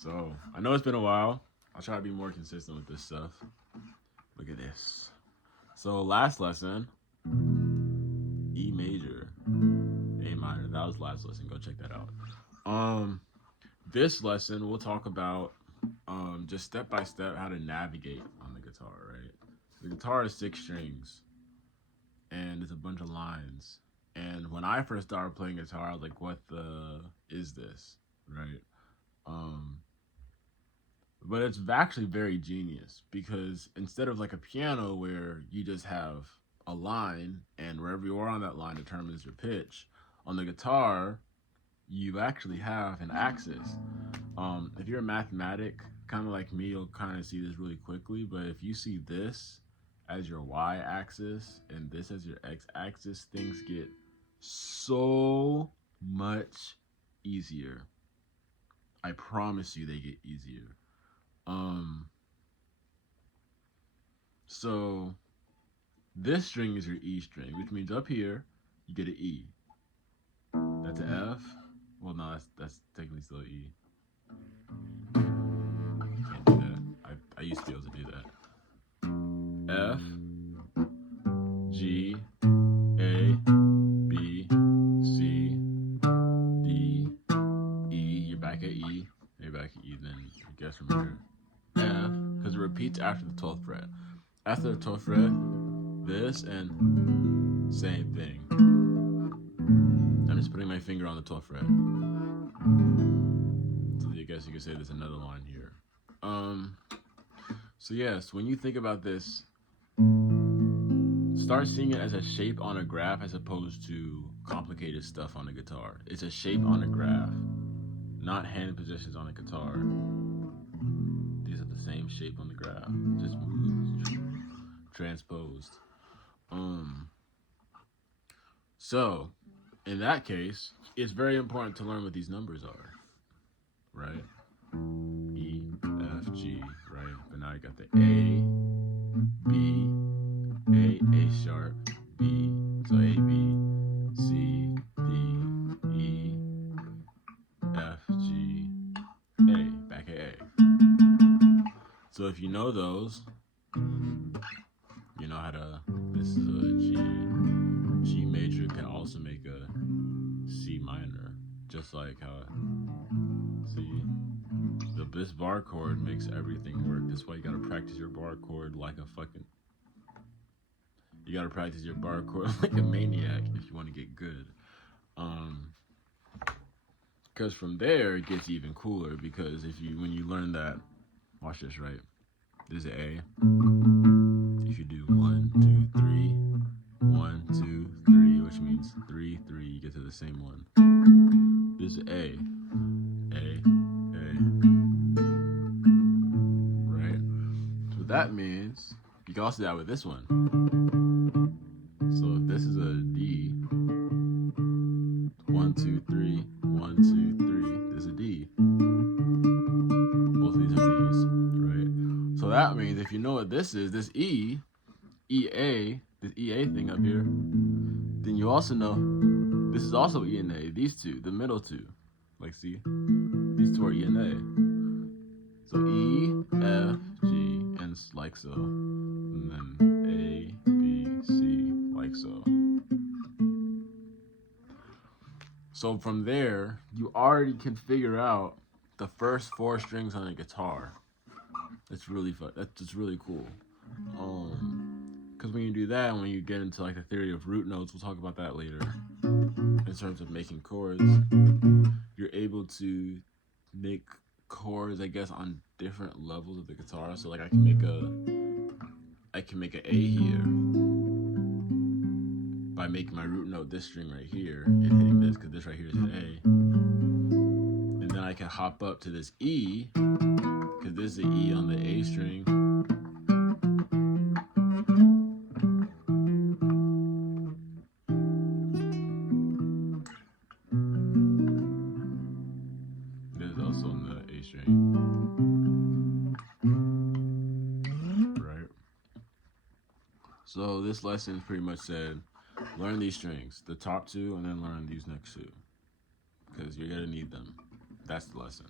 So, I know it's been a while. I'll try to be more consistent with this stuff. Look at this. So, last lesson, E major, A minor. That was last lesson. Go check that out. This lesson, we'll talk about just step by step how to navigate on the guitar, right? The guitar is 6 strings, and it's a bunch of lines. And when I first started playing guitar, I was like, what the is this, right? But it's actually very genius because instead of like a piano where you just have a line and wherever you are on that line determines your pitch, on the guitar, you actually have an axis. If you're a mathematic, kind of like me, you'll kind of see this really quickly, but if you see this as your y-axis and this as your x-axis, things get so much easier. I promise you they get easier. So this string is your E string, which means up here you get an E. That's an F. Well, no, that's technically still E. Can't do that. I used to be able to do that. F, G, A, B, C, D, E. You're back at E. You're back at E. Then I guess from here. F, because it repeats after the 12th fret. After the 12th fret, this and same thing. I'm just putting my finger on the 12th fret. So I guess you could say there's another line here. So yes, when you think about this, start seeing it as a shape on a graph as opposed to complicated stuff on a guitar. It's a shape on a graph, not hand positions on a guitar. These are the same shape on the graph, just moved, transposed. So in that case, it's very important to learn what these numbers are, right? E, F, G, right? But now I got the A, B, A sharp, B, so A, B, C, D, E, F, G, A, back at A. So if you know those, you know how to, this is a G major can also make a C minor, just like how, see, this bar chord makes everything work. That's why you gotta practice your bar chord like a fucking, you gotta practice your bar chord like a maniac if you want to get good. Because from there it gets even cooler, because when you learn that, watch this, right? There's an A. If you do 1, 2, 3, 1, 2, 3, which means 3, 3, you get to the same one. There's an A. Right? So that means you can also do that with this one. So if this is a D, 1, 2, 3, 1, 2, 3, there's a D. Both of these are D's, right? So that means if you know what this is, this E, EA, this EA thing up here, then you also know this is also E and A. These two, the middle two, like see, these two are E and A. So E, F, G, and like so, and then A, B, C, like so. So from there, you already can figure out the first 4 strings on a guitar. It's really fun. That's just really cool. Because when you do that, when you get into like the theory of root notes, we'll talk about that later. In terms of making chords, you're able to make chords, I guess, on different levels of the guitar. So like I can make an A here by making my root note this string right here and hitting this, because this right here is an A. And then I can hop up to this E, because this is an E on the A string. This is also on the A string. Right? So this lesson pretty much said, learn these strings, the top 2, and then learn these next 2, because you're going to need them. That's the lesson.